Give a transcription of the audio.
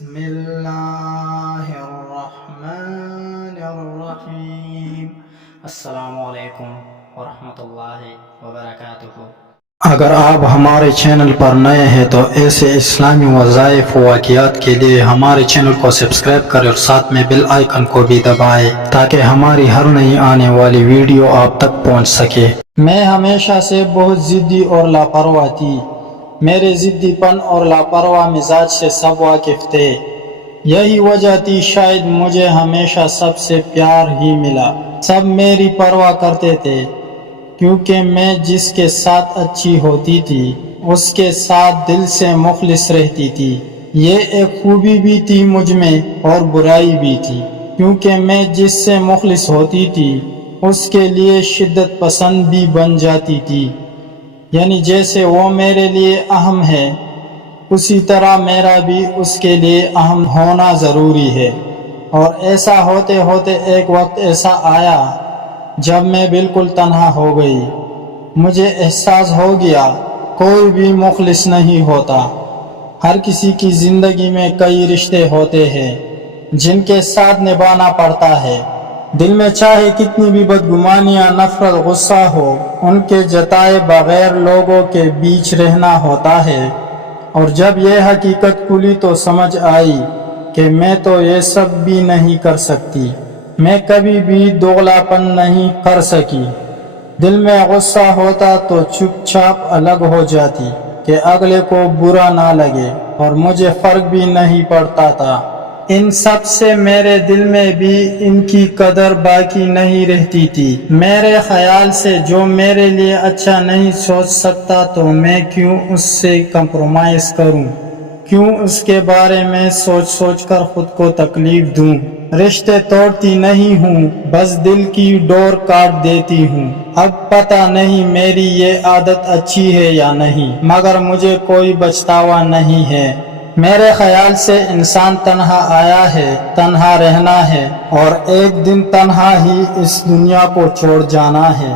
بسم اللہ الرحمن الرحیم۔ السلام علیکم ورحمۃ اللہ وبرکاتہ۔ اگر آپ ہمارے چینل پر نئے ہیں تو ایسے اسلامی وظائف و واقعات کے لیے ہمارے چینل کو سبسکرائب کریں اور ساتھ میں بیل آئیکن کو بھی دبائیں تاکہ ہماری ہر نئی آنے والی ویڈیو آپ تک پہنچ سکے۔ میں ہمیشہ سے بہت ضدی اور لاپرواہ تھی۔ میرے ضدی پن اور لاپرواہ مزاج سے سب واقف تھے۔ یہی وجہ تھی شاید مجھے ہمیشہ سب سے پیار ہی ملا۔ سب میری پرواہ کرتے تھے کیونکہ میں جس کے ساتھ اچھی ہوتی تھی اس کے ساتھ دل سے مخلص رہتی تھی۔ یہ ایک خوبی بھی تھی مجھ میں اور برائی بھی تھی، کیونکہ میں جس سے مخلص ہوتی تھی اس کے لیے شدت پسند بھی بن جاتی تھی۔ یعنی جیسے وہ میرے لیے اہم ہے اسی طرح میرا بھی اس کے لیے اہم ہونا ضروری ہے۔ اور ایسا ہوتے ہوتے ایک وقت ایسا آیا جب میں بالکل تنہا ہو گئی۔ مجھے احساس ہو گیا کوئی بھی مخلص نہیں ہوتا۔ ہر کسی کی زندگی میں کئی رشتے ہوتے ہیں جن کے ساتھ نبھانا پڑتا ہے۔ دل میں چاہے کتنی بھی بدگمانیاں، نفرت، غصہ ہو، ان کے جتائے بغیر لوگوں کے بیچ رہنا ہوتا ہے۔ اور جب یہ حقیقت کھلی تو سمجھ آئی کہ میں تو یہ سب بھی نہیں کر سکتی۔ میں کبھی بھی دوغلاپن نہیں کر سکی۔ دل میں غصہ ہوتا تو چپ چاپ الگ ہو جاتی کہ اگلے کو برا نہ لگے، اور مجھے فرق بھی نہیں پڑتا تھا۔ ان سب سے میرے دل میں بھی ان کی قدر باقی نہیں رہتی تھی۔ میرے خیال سے جو میرے لیے اچھا نہیں سوچ سکتا تو میں کیوں اس سے کمپرومائز کروں، کیوں اس کے بارے میں سوچ سوچ کر خود کو تکلیف دوں۔ رشتے توڑتی نہیں ہوں، بس دل کی ڈور کاٹ دیتی ہوں۔ اب پتہ نہیں میری یہ عادت اچھی ہے یا نہیں، مگر مجھے کوئی پچھتاوا نہیں ہے۔ میرے خیال سے انسان تنہا آیا ہے، تنہا رہنا ہے، اور ایک دن تنہا ہی اس دنیا کو چھوڑ جانا ہے۔